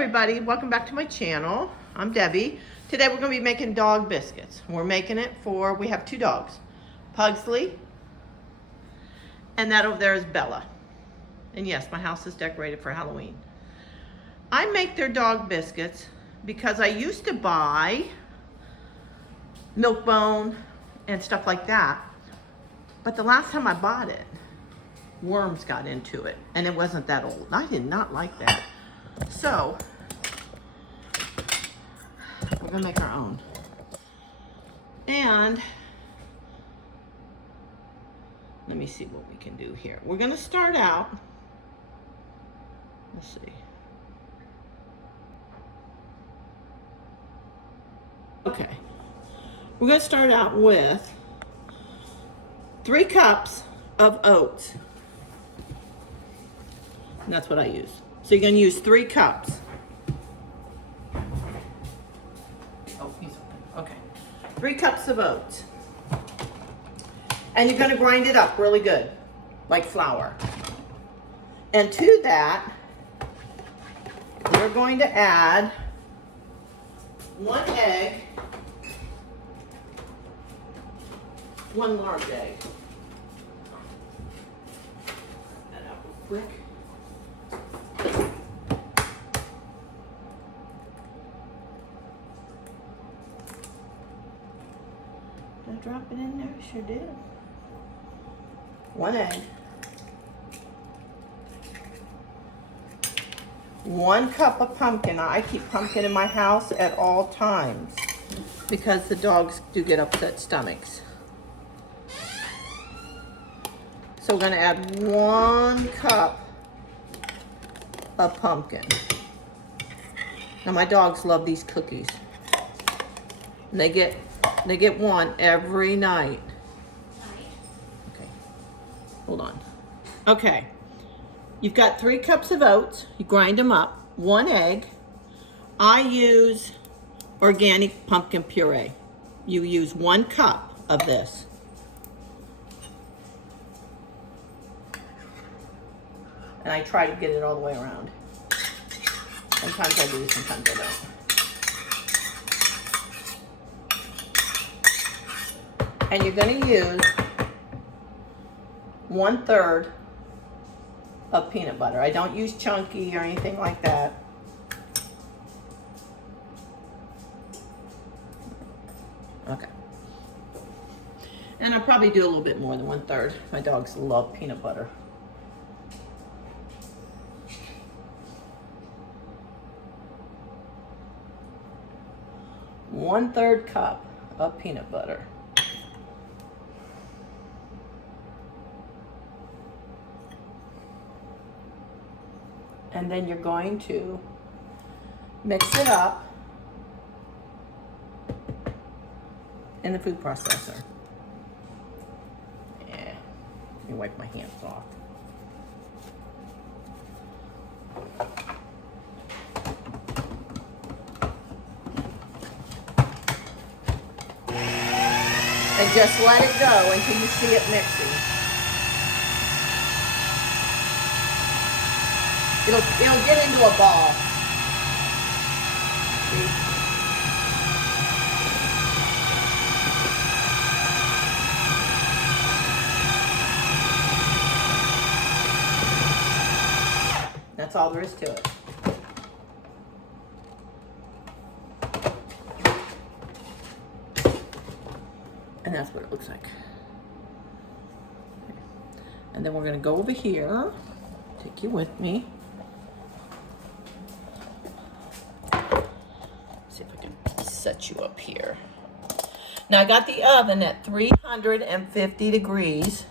everybody, welcome back to my channel. I'm Debbie. Today we're going to be making dog biscuits. We're making it for, we have two dogs, Pugsley, and that over there is Bella. And yes, my house is decorated for Halloween. I make their dog biscuits because I used to buy Milk-Bone and stuff like that, but the last time I bought it, worms got into it, and it wasn't that old. I did not like that. So, we're gonna make our own. And, let me see what we can do here. We're gonna start out, let's see. Okay, we're gonna start out with 3 cups of oats. And that's what I use. So you're gonna use 3 cups. Oh, he's open, okay. 3 cups of oats. And you're gonna grind it up really good, like flour. And to that, we're going to add 1 egg, 1 large egg. That out real quick. Did I drop it in there? Sure did. 1 egg. 1 cup of pumpkin. I keep pumpkin in my house at all times because the dogs do get upset stomachs. So we're gonna add 1 cup of pumpkin. Now my dogs love these cookies. And they get one every night. Okay, hold on. Okay, you've got 3 cups of oats. You grind them up. 1 egg. I use organic pumpkin puree. You use 1 cup of this. And I try to get it all the way around. Sometimes I do, sometimes I don't. And you're going to use 1/3 of peanut butter. I don't use chunky or anything like that. Okay. And I'll probably do a little bit more than 1/3. My dogs love peanut butter. One-third cup of peanut butter. And then you're going to mix it up in the food processor. Yeah, let me wipe my hands off. And just let it go until you see it mixing. It'll get into a ball. See? That's all there is to it. And that's what it looks like. And then we're gonna go over here. Take you with me. See if I can set you up here. Now I got the oven at 350 degrees.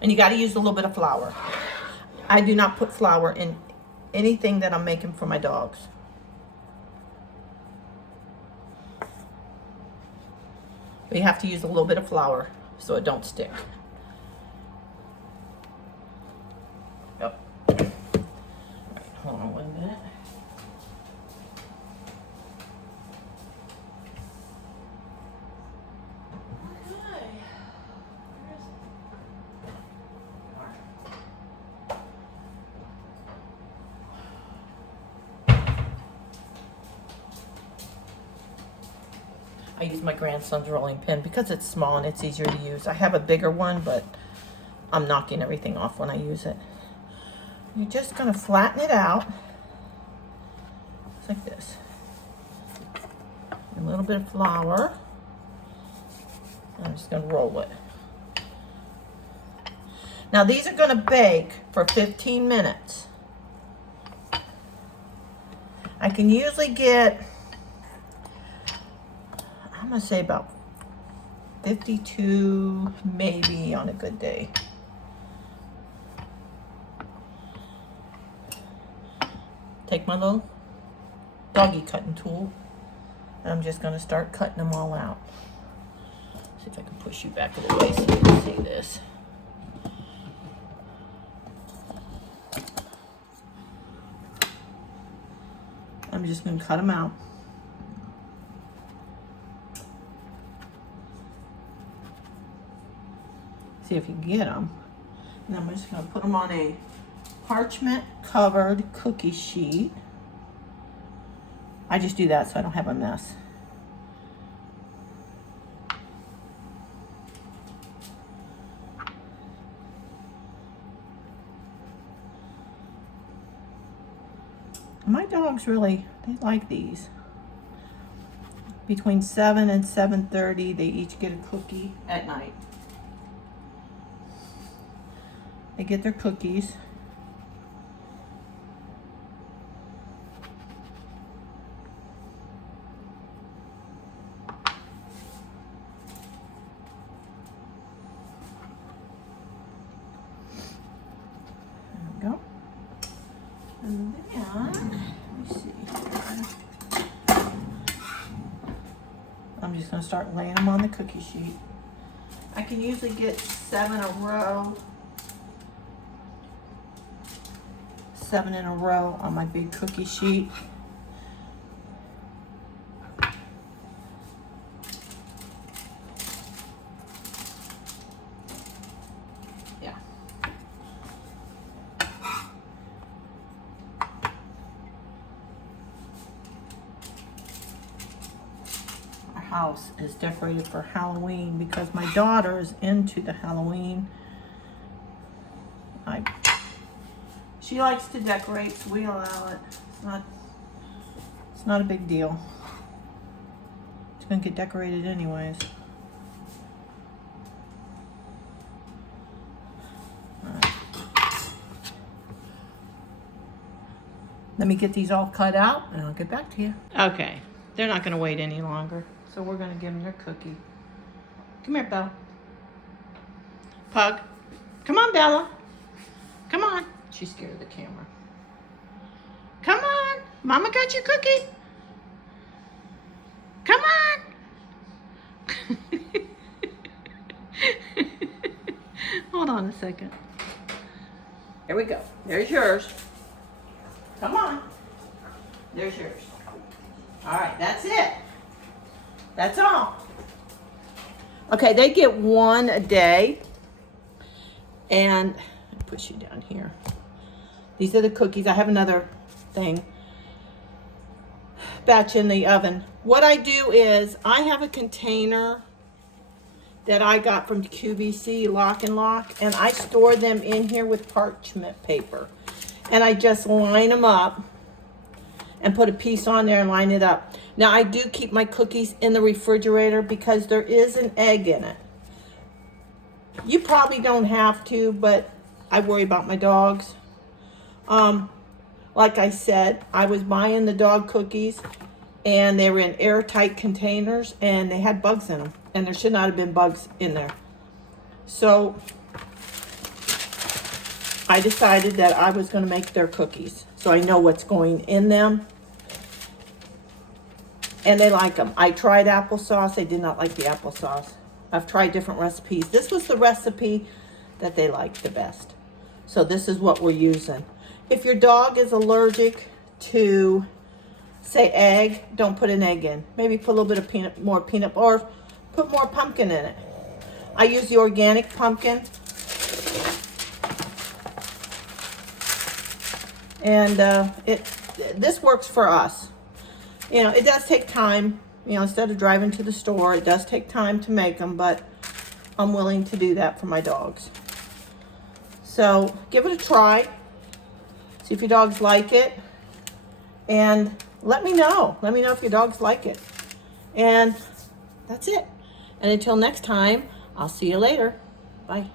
And you got to use a little bit of flour. I do not put flour in anything that I'm making for my dogs. But you have to use a little bit of flour so it don't stick. Yep. All right, hold on 1 minute. I use my grandson's rolling pin because it's small and it's easier to use. I have a bigger one, but I'm knocking everything off when I use it. You're just gonna flatten it out. Just like this. A little bit of flour. I'm just gonna roll it. Now these are gonna bake for 15 minutes. I can usually get, I'm gonna say about 52, maybe on a good day. Take my little doggy cutting tool, and I'm just gonna start cutting them all out. See if I can push you back a little way so you can see this. I'm just gonna cut them out. See if you can get them. And I'm just gonna put them on a parchment covered cookie sheet. I just do that so I don't have a mess. My dogs really, they like these. Between 7 and 7:30, they each get a cookie at night. They get their cookies. There we go. And then, let me see. I'm just gonna start laying them on the cookie sheet. I can usually get 7 in a row. 7 in a row on my big cookie sheet. Yeah. Our house is decorated for Halloween because my daughter is into the Halloween. She likes to decorate, so we allow it. It's not a big deal. It's gonna get decorated anyways. All right. Let me get these all cut out and I'll get back to you. Okay, they're not gonna wait any longer, so we're gonna give them their cookie. Come here, Bella. Pug. Come on, Bella. Come on. She's scared of the camera. Come on. Mama got your cookie. Come on. Hold on a second. Here we go. There's yours. Come on. There's yours. All right, that's it. That's all. Okay, they get one a day. And I'll push you down here. These are the cookies. I have another thing, batch in the oven. What I do is I have a container that I got from QVC, Lock and Lock, and I store them in here with parchment paper. And I just line them up and put a piece on there and line it up. Now I do keep my cookies in the refrigerator because there is an egg in it. You probably don't have to, but I worry about my dogs. Like I said, I was buying the dog cookies and they were in airtight containers and they had bugs in them, and there should not have been bugs in there. So I decided that I was going to make their cookies so I know what's going in them, and they like them. I tried applesauce. They did not like the applesauce. I've tried different recipes. This was the recipe that they liked the best. So this is what we're using. If your dog is allergic to, say, egg, don't put an egg in. Maybe put a little bit of more peanut, or put more pumpkin in it. I use the organic pumpkin. And this works for us. You know, it does take time You know, instead of driving to the store. It does take time to make them, but I'm willing to do that for my dogs. So give it a try. See if your dogs like it. And let me know. Let me know if your dogs like it. And that's it. And until next time, I'll see you later. Bye.